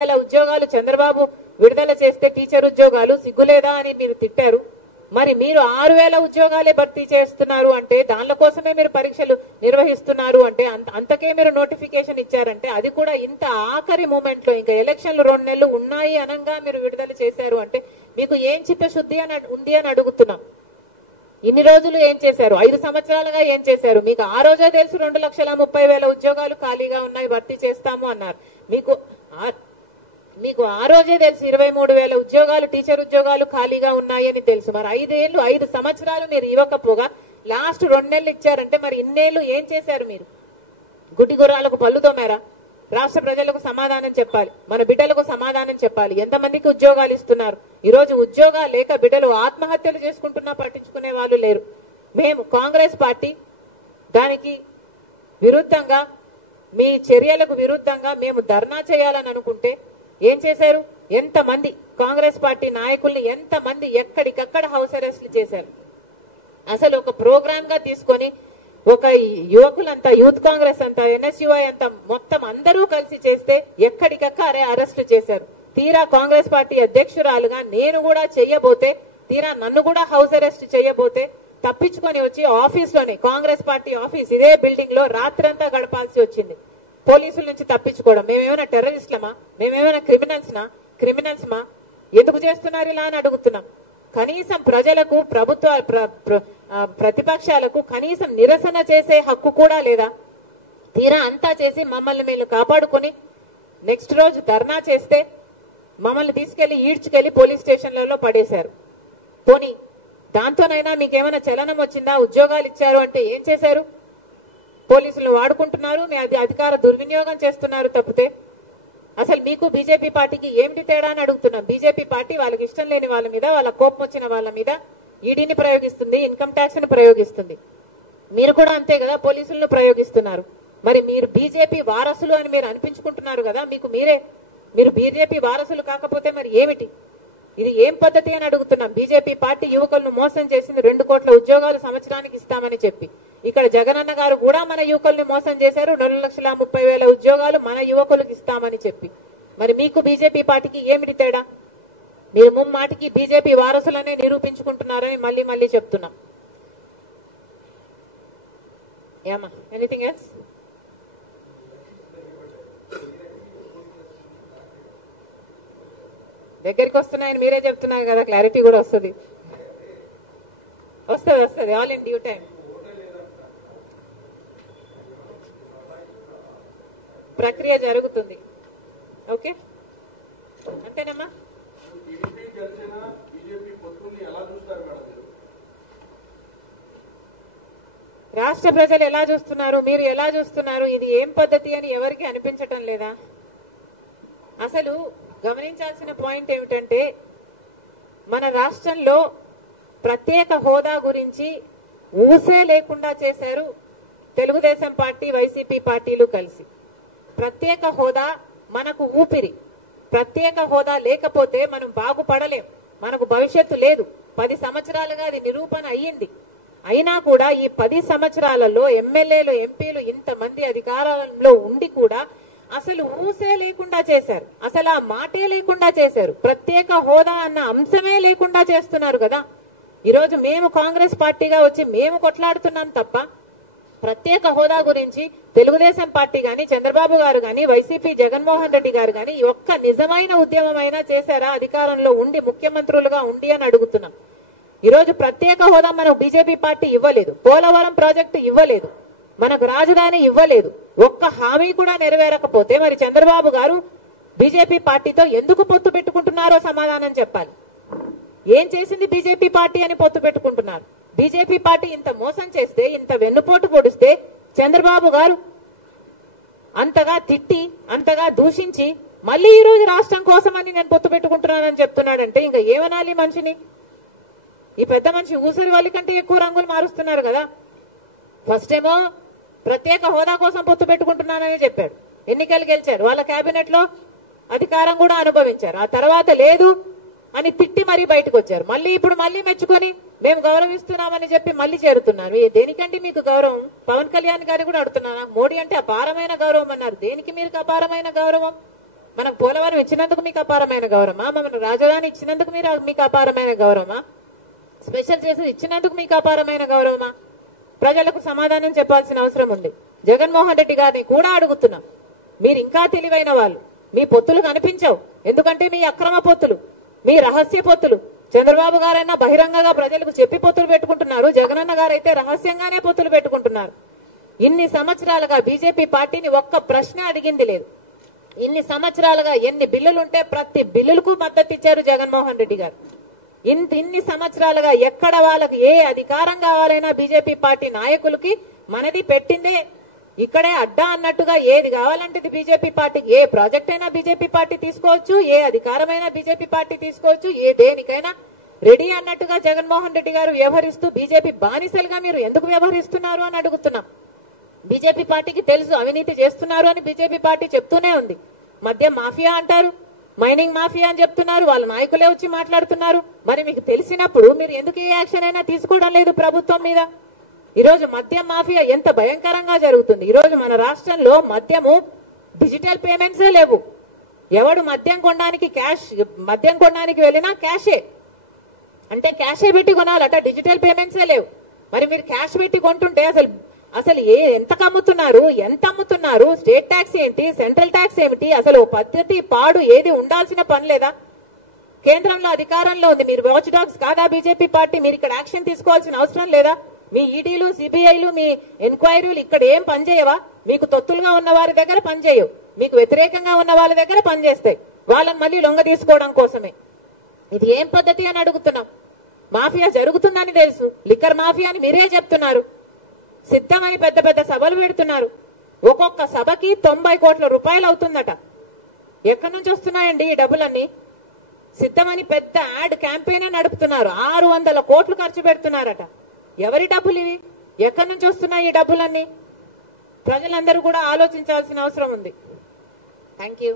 ఉద్యోగాలు చంద్రబాబు విడుదల చేస్తే టీచర్ ఉద్యోగాలు సిగ్గులేదా అని మీరు తిట్టారు. మరి మీరు 6000 ఉద్యోగాలే భర్తీ చేస్తున్నారు అంటే దానిల కోసమే మీరు పరీక్షలు నిర్వహిస్తున్నారు అంటే అంతకే మీరు నోటిఫికేషన్ ఇచ్చారంటే అది కూడా ఇంత ఆఖరి మూమెంట్ లో ఇంకా ఎలక్షన్లు 2 నెలలు ఉన్నాయి అనంగా మీరు విడుదల చేశారు అంటే మీకు ఏం చిత్తశుద్ధి అని ఉంది అని అడుగుతున్నాం. ఇన్ని రోజులు ఏం చేశారు? 5 సంవత్సరాలుగా ఏం చేశారు? మీకు ఆ రోజే తెలుసు 2,30,000 ఉద్యోగాలు ఖాళీగా ఉన్నాయి, భర్తీ చేస్తాము అన్నారు. మీకు ఆ రోజే తెలుసు 23,000 ఉద్యోగాలు టీచర్ ఉద్యోగాలు ఖాళీగా ఉన్నాయని తెలుసు. మరి 5 సంవత్సరాలు మీరు ఇవ్వకపోగా లాస్ట్ 2 నెలలు ఇచ్చారంటే మరి ఇన్నేళ్లు ఏం చేశారు? మీరు గుడ్డి గుర్రాలకు పళ్ళు తోమారా? రాష్ట్ర ప్రజలకు సమాధానం చెప్పాలి, మన బిడ్డలకు సమాధానం చెప్పాలి. ఎంతమందికి ఉద్యోగాలు ఇస్తున్నారు? ఈ రోజు ఉద్యోగాలు లేక బిడ్డలు ఆత్మహత్యలు చేసుకుంటున్నా పట్టించుకునే వాళ్ళు లేరు. మేము కాంగ్రెస్ పార్టీ దానికి విరుద్ధంగా, మీ చర్యలకు విరుద్ధంగా మేము ధర్నా చేయాలని అనుకుంటే ఏం చేశారు? ఎంతమంది కాంగ్రెస్ పార్టీ నాయకుల్ని ఎంతమంది ఎక్కడికక్కడ హౌస్ అరెస్ట్లు చేశారు. అసలు ఒక ప్రోగ్రామ్ గా తీసుకొని ఒక యువకులంతా, యూత్ కాంగ్రెస్ అంతా, ఎన్ఎస్యుఐ అంతా మొత్తం అందరూ కలిసి చేస్తే ఎక్కడికక్కడే అరెస్టు చేశారు. తీరా కాంగ్రెస్ పార్టీ అధ్యక్షురాలుగా నేను కూడా చెయ్యబోతే, తీరా నన్ను కూడా హౌస్ అరెస్ట్ చేయబోతే తప్పించుకొని వచ్చి ఆఫీస్ లోనే, కాంగ్రెస్ పార్టీ ఆఫీస్ ఇదే బిల్డింగ్ లో రాత్రంతా గడపాల్సి వచ్చింది పోలీసుల నుంచి తప్పించుకోవడం. మేమేమైనా టెర్రరిస్టులమా? మేమేమైనా క్రిమినల్స్మా? ఎందుకు చేస్తున్నారు ఇలా అని అడుగుతున్నాం. కనీసం ప్రజలకు, ప్రతిపక్షాలకు కనీసం నిరసన చేసే హక్కు కూడా లేదా? తీరా అంతా చేసి మమ్మల్ని మేము కాపాడుకొని నెక్స్ట్ రోజు ధర్నా చేస్తే మమ్మల్ని తీసుకెళ్లి ఈడ్చుకెళ్లి పోలీస్ స్టేషన్లలో పడేశారు. పోనీ దాంతోనైనా మీకేమైనా చలనం వచ్చిందా? ఉద్యోగాలు ఇచ్చారు అంటే ఏం చేశారు? పోలీసులు వాడుకుంటున్నారు, మీ అధికార దుర్వినియోగం చేస్తున్నారు తప్పితే అసలు మీకు బీజేపీ పార్టీకి ఏమిటి తేడా అని అడుగుతున్నాం. బీజేపీ పార్టీ వాళ్ళకి ఇష్టం లేని వాళ్ళ మీద, వాళ్ళ కోపం వచ్చిన వాళ్ళ మీద ఈడీని ప్రయోగిస్తుంది, ఇన్కమ్ ట్యాక్స్ ని ప్రయోగిస్తుంది. మీరు కూడా అంతే కదా, పోలీసులను ప్రయోగిస్తున్నారు. మరి మీరు బీజేపీ వారసులు అని మీరు అనిపించుకుంటున్నారు కదా, మీరు బీజేపీ వారసులు కాకపోతే మరి ఏమిటి? ఇది ఏం పద్ధతి అని అడుగుతున్నాం. బీజేపీ పార్టీ యువకులను మోసం చేసింది. 2 కోట్ల ఉద్యోగాలు సంవత్సరానికి ఇస్తామని చెప్పి ఇక్కడ జగనన్న గారు కూడా మన యువకుల్ని మోసం చేశారు. 2,30,000 ఉద్యోగాలు మన యువకులకు ఇస్తామని చెప్పి మరి మీకు బీజేపీ పార్టీకి ఏమిటి తేడా? మీరు ముమ్మాటికి బీజేపీ వారసులనే నిరూపించుకుంటున్నారని మళ్ళీ మళ్ళీ చెప్తున్నాం. ఏమా ఎనీథింగ్ ఎల్స్? దగ్గరికి వస్తున్నాయని మీరే చెప్తున్నారు కదా, క్లారిటీ కూడా వస్తుంది. All in due time. ప్రక్రియ జరుగుతుంది. ఓకే, అంతేనమ్మా. రాష్ట్ర ప్రజలు ఎలా చూస్తున్నారు, మీరు ఎలా చూస్తున్నారు? ఇది ఏం పద్ధతి అని ఎవరికి అనిపించటం లేదా? అసలు గమనించాల్సిన పాయింట్ ఏమిటంటే మన రాష్ట్రంలో ప్రత్యేక హోదా గురించి ఊసే లేకుండా చేశారు తెలుగుదేశం పార్టీ, వైసీపీ పార్టీలు కలిసి. ప్రత్యేక హోదా మనకు ఊపిరి. ప్రత్యేక హోదా లేకపోతే మనం బాగుపడలేం, మనకు భవిష్యత్తు లేదు. 10 సంవత్సరాలుగా అది నిరూపణ అయ్యింది. అయినా కూడా ఈ 10 సంవత్సరాలలో ఎమ్మెల్యేలు, ఎంపీలు ఇంతమంది అధికారంలో ఉండి కూడా అసలు ఊసే లేకుండా చేశారు. అసలు ఆ మాటే లేకుండా చేశారు. ప్రత్యేక హోదా అన్న అంశమే లేకుండా చేస్తున్నారు కదా. ఈరోజు మేము కాంగ్రెస్ పార్టీగా వచ్చి మేము కొట్లాడుతున్నాం తప్ప ప్రత్యేక హోదా గురించి తెలుగుదేశం పార్టీ గాని, చంద్రబాబు గారు గాని, వైసీపీ జగన్మోహన్ రెడ్డి గారు గాని ఒక్క నిజమైన ఉద్యమమైనా చేశారా అధికారంలో ఉండి, ముఖ్యమంత్రులుగా ఉండి అని అడుగుతున్నాం. ఈరోజు ప్రత్యేక హోదా మనకు బీజేపీ పార్టీ ఇవ్వలేదు, పోలవరం ప్రాజెక్టు ఇవ్వలేదు, మనకు రాజధాని ఇవ్వలేదు. ఒక్క హామీ కూడా నెరవేరకపోతే మరి చంద్రబాబు గారు బీజేపీ పార్టీతో ఎందుకు పొత్తు పెట్టుకుంటున్నారో సమాధానం చెప్పాలి. ఏం చేసింది బీజేపీ పార్టీ అని పొత్తు పెట్టుకుంటున్నారు? బీజేపీ పార్టీ ఇంత మోసం చేస్తే, ఇంత వెన్నుపోటు పొడిస్తే చంద్రబాబు గారు అంతగా తిట్టి, అంతగా దూషించి మళ్ళీ ఈ రోజు రాష్ట్రం కోసమని నేను పొత్తు పెట్టుకుంటున్నానని చెప్తున్నాడంటే ఇంకా ఏమనాలి మనిషిని? ఈ పెద్ద మనిషి ఊసరి వాళ్ళ కంటే ఎక్కువ రంగులు మారుస్తున్నారు కదా. ఫస్ట్ ఏమో ప్రత్యేక హోదా కోసం పొత్తు పెట్టుకుంటున్నానని చెప్పాడు, ఎన్నికలు గెలిచారు, వాళ్ళ కేబినెట్ లో అధికారం కూడా అనుభవించారు. ఆ తర్వాత లేదు అని తిట్టి మరీ బయటకు వచ్చారు. మళ్ళీ ఇప్పుడు మళ్ళీ మెచ్చుకొని మేము గౌరవిస్తున్నామని చెప్పి మళ్ళీ చేరుతున్నారు. దేనికంటే మీకు గౌరవం? పవన్ కళ్యాణ్ గారు కూడా అడుగుతున్నా, మోడీ అంటే అపారమైన గౌరవం అన్నారు. దేనికి మీరు అపారమైన గౌరవం? మనకు పోలవరం ఇచ్చినందుకు మీకు అపారమైన గౌరవమా? మన రాజధాని ఇచ్చినందుకు మీకు అపారమైన గౌరవమా? స్పెషల్ చేసి ఇచ్చినందుకు మీకు అపారమైన గౌరవమా? ప్రజలకు సమాధానం చెప్పాల్సిన అవసరం ఉంది. జగన్మోహన్ రెడ్డి గారిని కూడా అడుగుతున్నాం, మీరు ఇంకా తెలివైన వాళ్ళు, మీ పొత్తులు కనిపించవు. ఎందుకంటే మీ అక్రమ పొత్తులు, మీ రహస్య పొత్తులు. చంద్రబాబు గారైనా బహిరంగంగా ప్రజలకు చెప్పి పొత్తులు పెట్టుకుంటున్నారు, జగనన్న గారైతే రహస్యంగానే పొత్తులు పెట్టుకుంటున్నారు. ఇన్ని సంవత్సరాలుగా బీజేపీ పార్టీని ఒక్క ప్రశ్న అడిగింది లేదు. ఇన్ని సంవత్సరాలుగా ఎన్ని బిల్లులుంటే ప్రతి బిల్లులకు మద్దతు ఇచ్చారు జగన్మోహన్ రెడ్డి గారు. ఇన్ని సంవత్సరాలుగా ఎక్కడ వాళ్ళకి ఏ అధికారం కావాలైనా బీజేపీ పార్టీ నాయకులకి మనది పెట్టిందే. ఇక్కడే అడ్డా అన్నట్టుగా ఏది కావాలంటే బీజేపీ పార్టీకి, ఏ ప్రాజెక్ట్ అయినా బీజేపీ పార్టీ తీసుకోవచ్చు, ఏ అధికారమైనా బీజేపీ పార్టీ తీసుకోవచ్చు, ఏ దేనికైనా రెడీ అన్నట్టుగా జగన్మోహన్ రెడ్డి గారు వ్యవహరిస్తూ బీజేపీ బానిసలుగా మీరు ఎందుకు వ్యవహరిస్తున్నారు అని అడుగుతున్నాం. బీజేపీ పార్టీకి తెలుసు అవినీతి చేస్తున్నారు అని బీజేపీ పార్టీ చెప్తూనే ఉంది. మద్యం మాఫియా అంటారు, మైనింగ్ మాఫియా అని చెప్తున్నారు, వాళ్ళ నాయకులే వచ్చి మాట్లాడుతున్నారు. మరి మీకు తెలిసినప్పుడు మీరు ఎందుకు ఏ యాక్షన్ అయినా తీసుకోవడం లేదు ప్రభుత్వం మీద? ఈరోజు మద్యం మాఫియా ఎంత భయంకరంగా జరుగుతుంది. ఈరోజు మన రాష్ట్రంలో మద్యము డిజిటల్ పేమెంట్సే లేవు. ఎవడు మద్యం కొనడానికి వెళ్ళినా క్యాషే, అంటే క్యాషే పెట్టి కొనాలట, డిజిటల్ పేమెంట్సే లేవు. మరి మీరు క్యాష్ పెట్టి కొంటుంటే అసలు ఎంత అమ్ముతున్నారు? స్టేట్ ట్యాక్స్ ఏంటి, సెంట్రల్ ట్యాక్స్ ఏమిటి? అసలు పద్ధతి పాడు ఏది ఉండాల్సిన పని లేదా? కేంద్రంలో అధికారంలో ఉంది, మీరు వాచ్ డాగ్స్ కాదా బీజేపీ పార్టీ? మీరు ఇక్కడ యాక్షన్ తీసుకోవాల్సిన అవసరం లేదా? మీ ఈడీలు, సిబిఐలు, మీ ఎంక్వైరీలు ఇక్కడ ఏం పనిచేయవా? మీకు తొత్తులుగా ఉన్న వారి దగ్గర పనిచేయవు, మీకు వ్యతిరేకంగా ఉన్న వాళ్ళ దగ్గర పనిచేస్తాయి. వాళ్ళని మళ్ళీ లొంగ తీసుకోవడం కోసమే. ఇది ఏం పద్ధతి అని అడుగుతున్నాం. మాఫియా జరుగుతుందని తెలుసు, లిక్కర్ మాఫియా అని మీరే చెప్తున్నారు. సిద్ధమని పెద్ద పెద్ద సభలు పెడుతున్నారు. ఒక్కొక్క సభకి 90 కోట్ల రూపాయలు అవుతుందట. ఎక్కడి నుంచి వస్తున్నాయండి ఈ డబ్బులన్నీ? సిద్ధమని పెద్ద యాడ్ క్యాంపెయిన్ నడుపుతున్నారు, 600 కోట్లు ఖర్చు పెడుతున్నారట. ఎవరి డబ్బులు ఇవి? ఎక్కడి నుంచి వస్తున్నాయి ఈ డబ్బులన్నీ? ప్రజలందరూ కూడా ఆలోచించాల్సిన అవసరం ఉంది. Thank you.